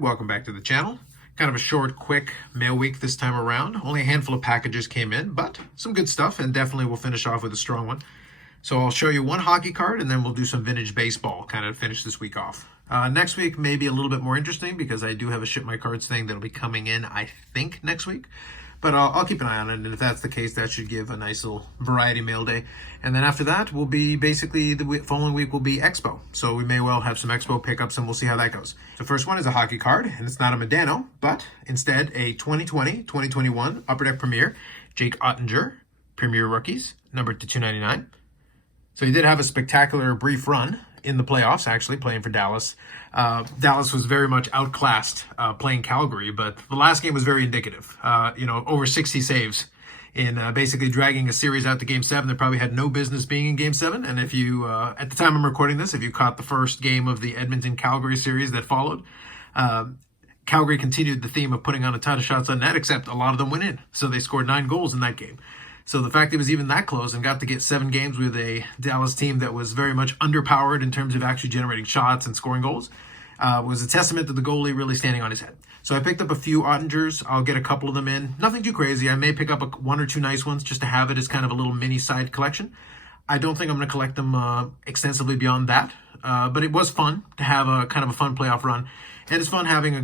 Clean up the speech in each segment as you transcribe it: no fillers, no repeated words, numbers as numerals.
Welcome back to the channel. Kind of a short, quick mail week this time around. Only a handful of packages came in, but some good stuff, and definitely we'll finish off with a strong one. So I'll show you one hockey card, and then we'll do some vintage baseball, kind of finish this week off. Next week may be a little bit more interesting because I do have a Ship My Cards thing that'll be coming in, I think, next week. But I'll keep an eye on it, and if that's the case, that should give a nice little variety mail day. And then after that, will be basically the following week will be Expo. So we may well have some Expo pickups, and we'll see how that goes. The first one is a hockey card, and it's not a Medano, but instead a 2020-2021 Upper Deck Premier, Jake Ottinger, Premier Rookies, numbered to 299. So he did have a spectacular brief run in the playoffs, actually, playing for Dallas. Dallas was very much outclassed playing Calgary, but the last game was very indicative. Over 60 saves in basically dragging a series out to Game 7 that probably had no business being in Game 7. And if you, at the time I'm recording this, if you caught the first game of the Edmonton-Calgary series that followed, Calgary continued the theme of putting on a ton of shots on net, except a lot of them went in. So they scored 9 goals in that game. So the fact it was even that close and got to get 7 games with a Dallas team that was very much underpowered in terms of actually generating shots and scoring goals was a testament to the goalie really standing on his head. So I picked up a few Ottingers. I'll get a couple of them in. Nothing too crazy. I may pick up one or two nice ones just to have it as kind of a little mini side collection. I don't think I'm going to collect them extensively beyond that. But it was fun to have a kind of a fun playoff run. And it's fun having a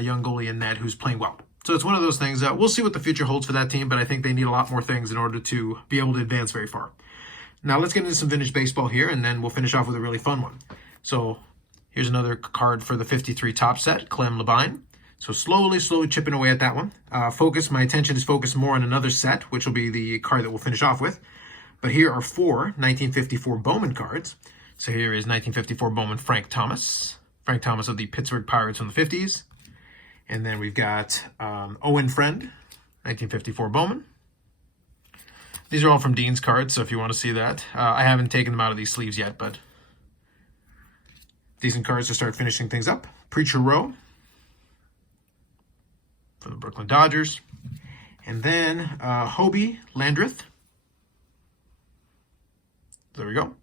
young goalie in net who's playing well. So it's one of those things. We'll see what the future holds for that team, but I think they need a lot more things in order to be able to advance very far. Now let's get into some vintage baseball here, and then we'll finish off with a really fun one. So here's another card for the 53 top set, Clem Labine. So slowly chipping away at that one. My attention is focused more on another set, which will be the card that we'll finish off with. But here are 4 1954 Bowman cards. So here is 1954 Bowman Frank Thomas. Frank Thomas of the Pittsburgh Pirates from the 50s. And then we've got Owen Friend, 1954 Bowman. These are all from Dean's cards, so if you want to see that. I haven't taken them out of these sleeves yet, but decent cards to start finishing things up. Preacher Rowe for the Brooklyn Dodgers. And then Hobie Landreth. There we go.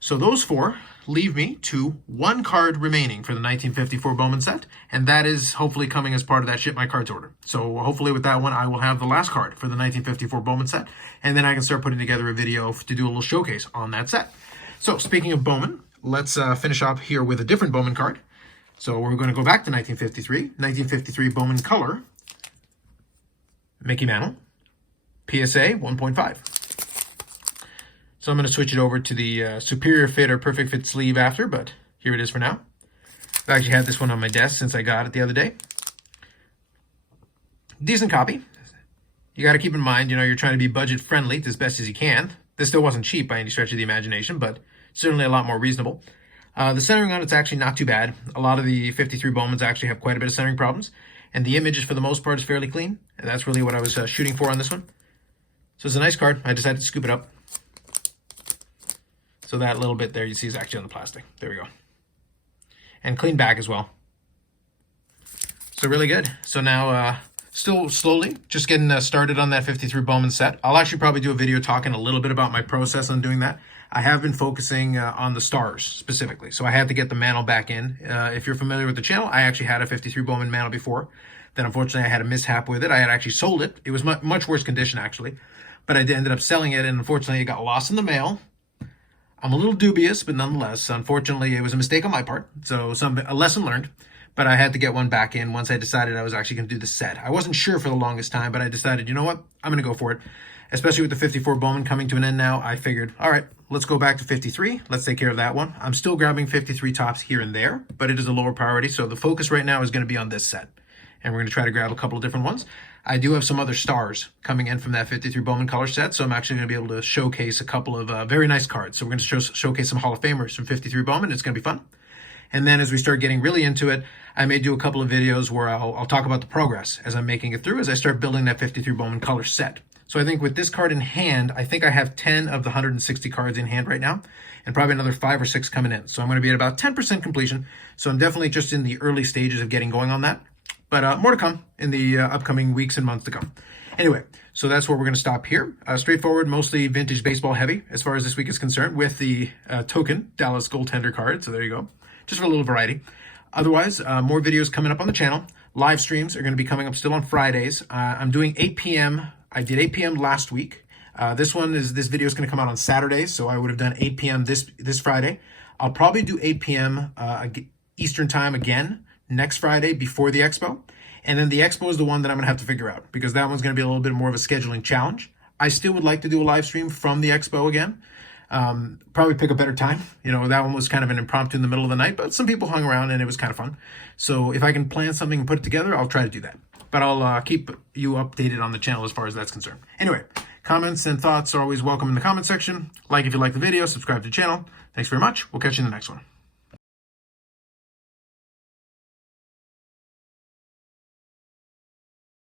So those 4 leave me to 1 card remaining for the 1954 Bowman set, and that is hopefully coming as part of that Ship My Cards order. So hopefully with that one, I will have the last card for the 1954 Bowman set, and then I can start putting together a video to do a little showcase on that set. So speaking of Bowman, let's finish up here with a different Bowman card. So we're going to go back to 1953. 1953 Bowman Color, Mickey Mantle, PSA 1.5. So I'm going to switch it over to the Superior Fit or Perfect Fit sleeve after, but here it is for now. I've actually had this one on my desk since I got it the other day. Decent copy. You got to keep in mind, you're trying to be budget friendly as best as you can. This still wasn't cheap by any stretch of the imagination, but certainly a lot more reasonable. The centering on it's actually not too bad. A lot of the 53 Bowmans actually have quite a bit of centering problems, and the image, for the most part, is fairly clean, and that's really what I was shooting for on this one. So it's a nice card. I decided to scoop it up. So that little bit there you see is actually on the plastic. There we go. And clean back as well. So really good. So now still slowly just getting started on that 53 Bowman set. I'll actually probably do a video talking a little bit about my process on doing that. I have been focusing on the stars specifically. So I had to get the mantle back in. If you're familiar with the channel, I actually had a 53 Bowman mantle before. Then unfortunately I had a mishap with it. I had actually sold it. It was much worse condition actually. But I ended up selling it, and unfortunately it got lost in the mail. I'm a little dubious, but nonetheless, unfortunately, it was a mistake on my part. So a lesson learned, but I had to get one back in once I decided I was actually going to do the set. I wasn't sure for the longest time, but I decided, you know what? I'm going to go for it. Especially with the 54 Bowman coming to an end now, I figured, all right, let's go back to 53. Let's take care of that one. I'm still grabbing 53 tops here and there, but it is a lower priority. So the focus right now is going to be on this set. And we're going to try to grab a couple of different ones. I do have some other stars coming in from that 53 Bowman color set, so I'm actually going to be able to showcase a couple of very nice cards. So we're going to showcase some Hall of Famers from 53 Bowman. It's going to be fun. And then as we start getting really into it, I may do a couple of videos where I'll talk about the progress as I'm making it through, as I start building that 53 Bowman color set. So I think with this card in hand, I think I have 10 of the 160 cards in hand right now, and probably another 5 or 6 coming in. So I'm going to be at about 10% completion. So I'm definitely just in the early stages of getting going on that. But more to come in the upcoming weeks and months to come. Anyway, so that's where we're going to stop here. Straightforward, mostly vintage baseball heavy as far as this week is concerned, with the token Dallas goaltender card. So there you go. Just for a little variety. Otherwise, more videos coming up on the channel. Live streams are going to be coming up still on Fridays. I'm doing 8 p.m. I did 8 p.m. last week. This video is going to come out on Saturday, so I would have done 8 p.m. this Friday. I'll probably do 8 p.m. Eastern time again next Friday before the expo. And then the expo is the one that I'm going to have to figure out, because that one's going to be a little bit more of a scheduling challenge. I still would like to do a live stream from the expo again. Probably pick a better time. You know, that one was kind of an impromptu in the middle of the night, but some people hung around and it was kind of fun. So if I can plan something and put it together, I'll try to do that. But I'll keep you updated on the channel as far as that's concerned. Anyway, comments and thoughts are always welcome in the comment section. Like if you like the video, subscribe to the channel. Thanks very much. We'll catch you in the next one.